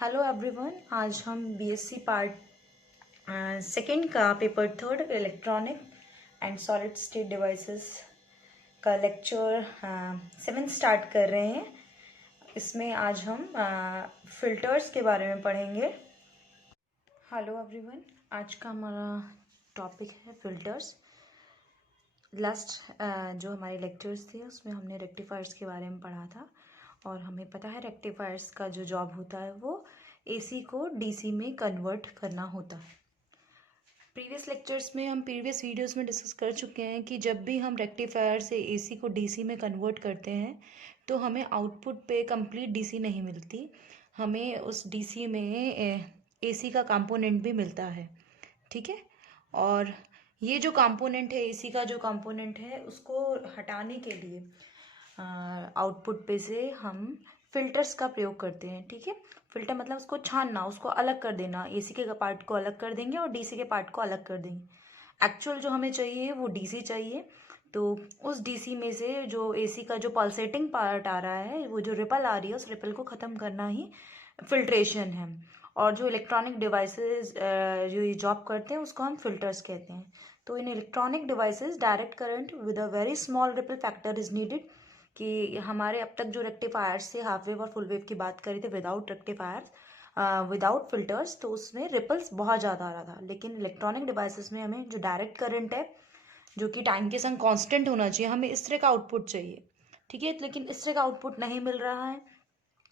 Hello everyone, आज हम BSc part second का paper third electronic and solid state devices का लेक्चर 7 स्टार्ट कर रहे हैं। इसमें आज हम फिल्टर्स के बारे में पढ़ेंगे। हेलो एवरीवन, आज का हमारा टॉपिक है फिल्टर्स। लास्ट जो हमारे लेक्चर्स थे उसमें हमने रेक्टिफायर्स के बारे में पढ़ा था और हमें पता है रेक्टिफायर्स का जो जॉब होता है वो एसी को डीसी में कन्वर्ट करना होता है। प्रीवियस लेक्चर्स में हम प्रीवियस वीडियोस में डिस्कस कर चुके हैं कि जब भी हम रेक्टिफायर से एसी को डीसी में कन्वर्ट करते हैं तो हमें आउटपुट पे कंप्लीट डीसी नहीं मिलती, हमें उस डीसी में एसी का कंपोनेंट भी मिलता है। ठीक है, और ये जो कंपोनेंट है एसी का जो कंपोनेंट है उसको हटाने के लिए आउटपुट पे से हम फिल्टर्स का प्रयोग करते हैं। ठीक है, फिल्टर मतलब उसको छानना, उसको अलग कर देना, एसी के पार्ट को अलग कर देंगे और डीसी के पार्ट को अलग कर देंगे। एक्चुअल जो हमें चाहिए वो डीसी चाहिए, तो उस डीसी में से जो एसी का जो पल्सेटिंग पार्ट आ रहा है, वो जो रिपल आ रही है, उस रिपल को ख़त्म करना ही फिल्ट्रेशन है। और जो इलेक्ट्रॉनिक डिवाइसेस जो ये जॉब करते हैं उसको हम फिल्टर्स कहते हैं। तो इन electronic devices direct current with a very small ripple factor is needed. कि हमारे अब तक जो रेक्टिफायर्स से हाफ वेव और फुल वेव की बात करी थी विदाउट रेक्टिफायर्स विदाउट फिल्टर्स, तो उसमें रिपल्स बहुत ज़्यादा आ रहा था। लेकिन इलेक्ट्रॉनिक डिवाइसेस में हमें जो डायरेक्ट करंट है जो कि टाइम के संग कांस्टेंट होना चाहिए, हमें इस तरह का आउटपुट चाहिए। ठीक है, लेकिन इस तरह का आउटपुट नहीं मिल रहा है,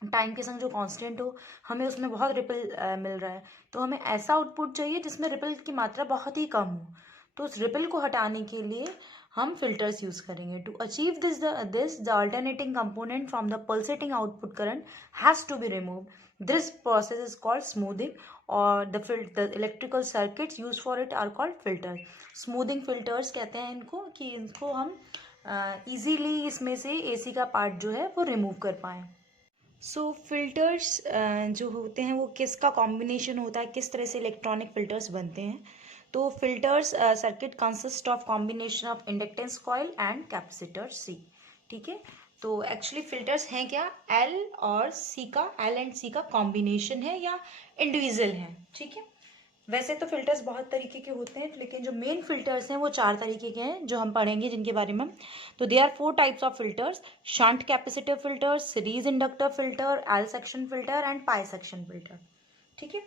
टाइम के संग जो कांस्टेंट हो, हमें उसमें बहुत रिपल मिल रहा है। तो हमें ऐसा आउटपुट चाहिए जिसमें रिपल की मात्रा बहुत ही कम हो। तो उस रिपल को हटाने के लिए हम फिल्टर्स यूज करेंगे। To achieve this the alternating component from the pulsating output current has to be removed. This process is called smoothing और the electrical circuits use for it are called filter. Smoothing filters कहते हैं इनको, कि इनको हम easily इसमें से AC का पार्ट जो है वो रिमूव कर पाएँ। सो फिल्टर्स जो होते हैं वो किसका कॉम्बिनेशन होता है, किस तरह से इलेक्ट्रॉनिक फिल्टर्स बनते हैं। तो filters circuit consist of combination of inductance coil and capacitor C. ठीक है, तो एक्चुअली फिल्टर्स हैं क्या, एल और सी का, एल एंड सी का कॉम्बिनेशन है या इंडिविजुअल है। ठीक है, वैसे तो फिल्टर्स बहुत तरीके के होते हैं, लेकिन जो मेन फिल्टर्स हैं वो 4 तरीके के हैं जो हम पढ़ेंगे, जिनके बारे में। तो they are 4 types of filters: shunt capacitor filter, series inductor filter, L section filter and pi section filter. ठीक है,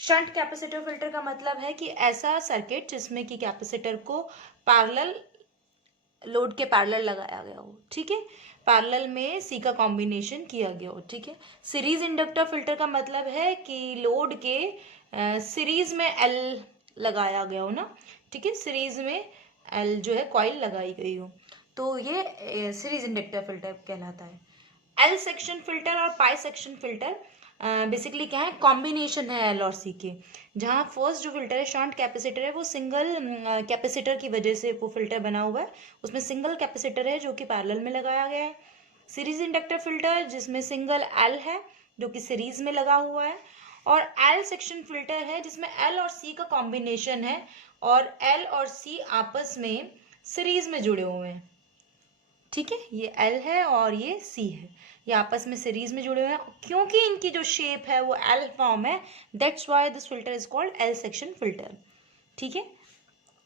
शंट कैपेसिटर फिल्टर का मतलब है कि ऐसा सर्किट जिसमें कि कैपेसिटर को पैरेलल, लोड के पैरेलल लगाया गया हो। ठीक है, पैरेलल में सी का कॉम्बिनेशन किया गया हो। ठीक है, सीरीज इंडक्टर फिल्टर का मतलब है कि लोड के सीरीज में एल लगाया गया हो ना। ठीक है, सीरीज में एल जो है कॉइल लगाई गई हो, तो ये सीरीज इंडक्टर फिल्टर कहलाता है। एल सेक्शन फिल्टर और पाई सेक्शन फिल्टर बेसिकली क्या है, कॉम्बिनेशन है एल और सी के। जहाँ फर्स्ट जो फिल्टर है शंट कैपेसिटर है, वो सिंगल कैपेसिटर की वजह से वो फिल्टर बना हुआ है, उसमें सिंगल कैपेसिटर है जो कि पैरेलल में लगाया गया है। सीरीज इंडक्टर फिल्टर जिसमें सिंगल एल है जो कि सीरीज में लगा हुआ है, और एल सेक्शन फिल्टर है जिसमें एल और सी का कॉम्बिनेशन है और एल और सी आपस में सीरीज में जुड़े हुए हैं। ठीक है, ये एल है और ये सी है, ये आपस में सीरीज में जुड़े हुए हैं। क्योंकि इनकी जो शेप है वो एल फॉर्म है, that's why this filter is called L section filter. ठीक है,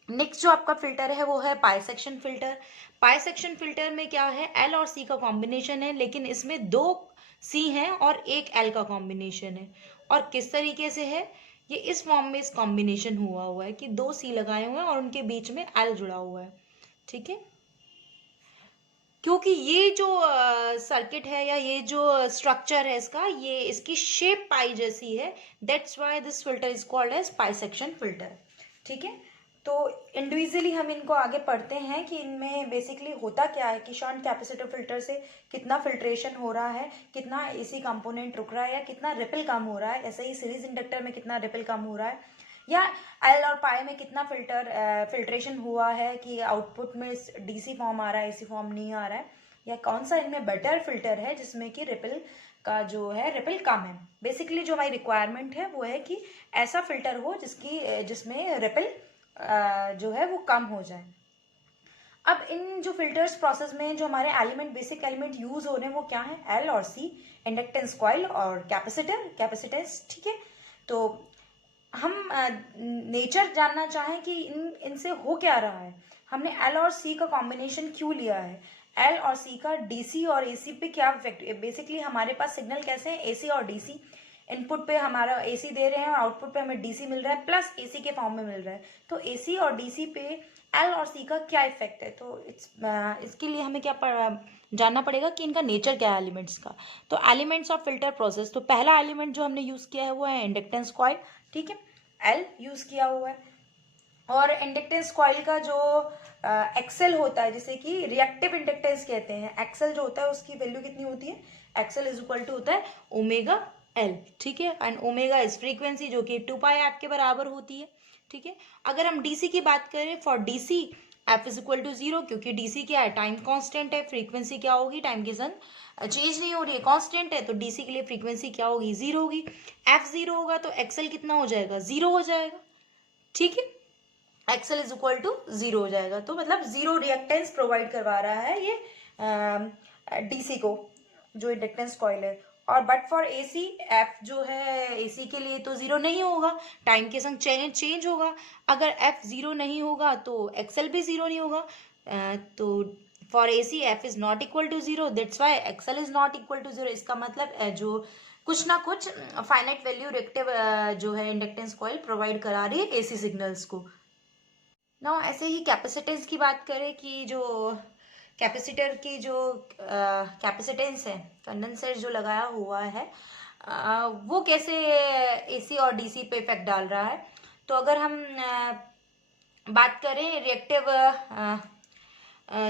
नेक्स्ट जो आपका फिल्टर है वो है पाई सेक्शन फिल्टर। पाई सेक्शन फिल्टर में क्या है, एल और सी का कॉम्बिनेशन है, लेकिन इसमें 2 सी हैं और 1 एल का कॉम्बिनेशन है। और किस तरीके से है, ये इस फॉर्म में इस कॉम्बिनेशन हुआ है कि 2 सी लगाए हुए हैं और उनके बीच में एल जुड़ा हुआ है। ठीक है, क्योंकि ये जो सर्किट है या ये जो स्ट्रक्चर है इसका, ये इसकी शेप पाई जैसी है, that's why this filter is called as pi section filter. ठीक है, तो इंडिविजुअली हम इनको आगे पढ़ते हैं कि इनमें बेसिकली होता क्या है, कि शंट कैपेसिटर फिल्टर से कितना फिल्ट्रेशन हो रहा है, कितना एसी कंपोनेंट रुक रहा है, या कितना रिपल कम हो रहा है। ऐसे ही सीरीज इंडक्टर में कितना रिपल कम हो रहा है, या एल और पाई में कितना फिल्ट्रेशन हुआ है कि आउटपुट में डीसी फॉर्म आ रहा है, एसी फॉर्म नहीं आ रहा है, या कौन सा इनमें बेटर फिल्टर है जिसमें कि रिपल का जो है रिपल कम है। बेसिकली जो हमारी रिक्वायरमेंट है वो है कि ऐसा फिल्टर हो जिसमें रिपल जो है वो कम हो जाए। अब इन जो फिल्टर्स प्रोसेस में जो हमारे एलिमेंट, बेसिक एलिमेंट यूज हो रहे हैं वो क्या है, एल और सी, इंडक्टेंस कॉइल और कैपेसिटेंस, ठीक है। तो हम नेचर जानना चाहें कि इनसे हो क्या रहा है, हमने एल और सी का कॉम्बिनेशन क्यों लिया है, एल और सी का डीसी और एसी पे क्या इफेक्ट, बेसिकली हमारे पास सिग्नल कैसे हैं, एसी और डीसी, इनपुट पे हमारा एसी दे रहे हैं और आउटपुट पे हमें डीसी मिल रहा है प्लस एसी के फॉर्म में मिल रहा है, तो एसी और डीसी पे एल और सी का क्या इफेक्ट है। तो इसके लिए हमें क्या जानना पड़ेगा कि इनका नेचर क्या है एलिमेंट्स का। तो एलिमेंट्स ऑफ फिल्टर प्रोसेस, तो पहला एलिमेंट जो हमने यूज किया है वो है इंडक्टेंस कॉइल, ठीक है, एल यूज किया हुआ है। और इंडक्टेंस कॉइल का जो एक्सेल होता है, जिसे कि रिएक्टिव इंडक्टेंस कहते हैं, एक्सेल जो होता है उसकी वैल्यू कितनी होती है, एक्सेल इज इक्वल टू होता है ओमेगा एल, ठीक है, एंड ओमेगा इज फ्रीक्वेंसी जो कि 2πf के बराबर होती है, ठीक है। अगर हम डीसी की बात करें, for DC f is equal to 0, क्योंकि डीसी क्या है, टाइम कांस्टेंट है, फ्रीक्वेंसी क्या होगी, टाइम के संग चेंज नहीं हो रही है, कांस्टेंट है, तो डीसी के लिए फ्रीक्वेंसी क्या होगी, 0 होगी। एफ 0 होगा तो एक्सेल कितना हो जाएगा, 0 हो जाएगा, ठीक है, एक्सेल इज इक्वल टू 0 हो जाएगा। तो मतलब 0 रिएक्टेंस प्रोवाइड करवा रहा है ये डीसी को, जो इंडक्टेंस कॉइल है। और बट फॉर एसी, एफ जो है एसी के लिए तो 0 नहीं होगा, टाइम के संग चेंज होगा। अगर एफ 0 नहीं होगा तो एक्सेल भी 0 नहीं होगा। तो for AC f is not equal to 0, that's why XL is not equal to 0। इसका मतलब जो कुछ ना कुछ फाइनाइट वैल्यू रिएक्टिव जो है इंडक्टेंस कॉइल प्रोवाइड करा रही है एसी सिग्नल्स को। ना ऐसे ही कैपेसिटेंस की बात करें कि जो कैपेसिटर की जो कैपेसिटेंस है, कंडेंसर जो लगाया हुआ है, वो कैसे एसी और डीसी पे इफेक्ट डाल रहा है। तो अगर हम बात करें रिएक्टिव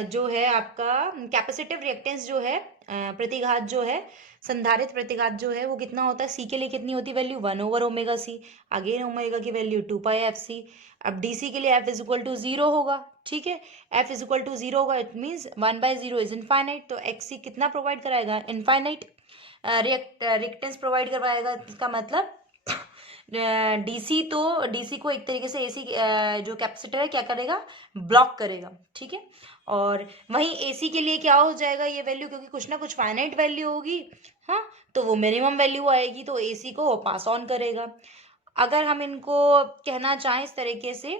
जो है आपका कैपेसिटिव रिएक्टेंस जो है, प्रतिघात जो है, संधारित्र प्रतिघात जो है वो कितना होता है, सी के लिए कितनी होती है वैल्यू, 1/ओमेगा सी, अगेन ओमेगा की वैल्यू 2πfc। अब डीसी के लिए एफ इज इक्वल टू 0 होगा, ठीक है, एफ इज इक्वल टू 0 होगा, इट मीन्स 1/0 इज इनफाइनाइट, तो एक्सी कितना प्रोवाइड कराएगा, इनफाइनाइट रिएक्टेंस प्रोवाइड करवाएगा। इसका मतलब डीसी तो डीसी को एक तरीके से एसी जो कैपेसिटर है क्या करेगा, ब्लॉक करेगा, ठीक है। और वहीं एसी के लिए क्या हो जाएगा ये वैल्यू, क्योंकि कुछ ना कुछ फाइनाइट वैल्यू होगी, हाँ, तो वो मिनिमम वैल्यू आएगी, तो एसी को पास ऑन करेगा। अगर हम इनको कहना चाहें इस तरीके से,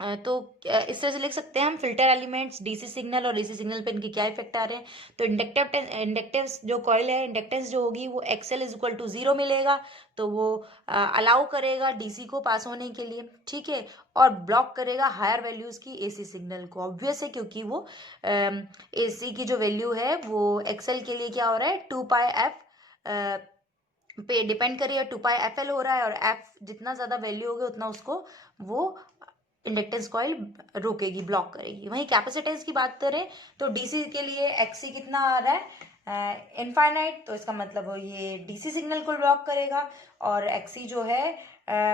तो इस तरह से लिख सकते हैं हम, फिल्टर एलिमेंट्स, डीसी सिग्नल और एसी सिग्नल पे इनके क्या इफेक्ट आ रहे हैं। तो इंडक्टिव जो कॉइल है, इंडक्टेंस जो होगी वो एक्सेल इज इक्वल टू 0 मिलेगा, तो वो अलाउ करेगा डीसी को पास होने के लिए, ठीक है, और ब्लॉक करेगा हायर वैल्यूज की एसी सिग्नल को। ऑब्वियस है, क्योंकि वो एसी की जो वैल्यू है वो एक्सेल के लिए क्या हो रहा है, 2πf पे डिपेंड करिए, 2πfl हो रहा है, और एफ जितना ज्यादा वैल्यू होगी उतना उसको वो इंडक्टेंस कॉइल रोकेगी, ब्लॉक करेगी। वहीं कैपेसिटेंस की बात करें तो डीसी के लिए एक्सी कितना आ रहा है, इनफाइनाइट, तो इसका मतलब वो ये डीसी सिग्नल को ब्लॉक करेगा, और एक्सी जो है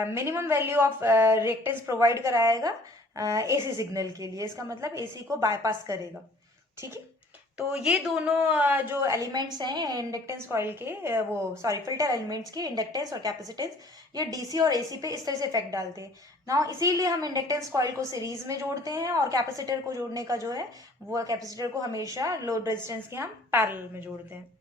minimum value of reactance provide कराएगा एसी सिग्नल के लिए, इसका मतलब एसी को बाईपास करेगा, ठीक है। तो ये दोनों जो एलिमेंट्स हैं इंडक्टेंस कॉइल के, वो सॉरी फिल्टर एलिमेंट्स के, इंडक्टेंस और कैपेसिटेंस, ये डीसी और एसी पे इस तरह से इफेक्ट डालते हैं ना, इसीलिए हम इंडक्टेंस कॉइल को सीरीज में जोड़ते हैं, और कैपेसिटर को जोड़ने का जो है वो कैपेसिटर को हमेशा लोड रेजिस्टेंस के हम पैरेलल में जोड़ते हैं।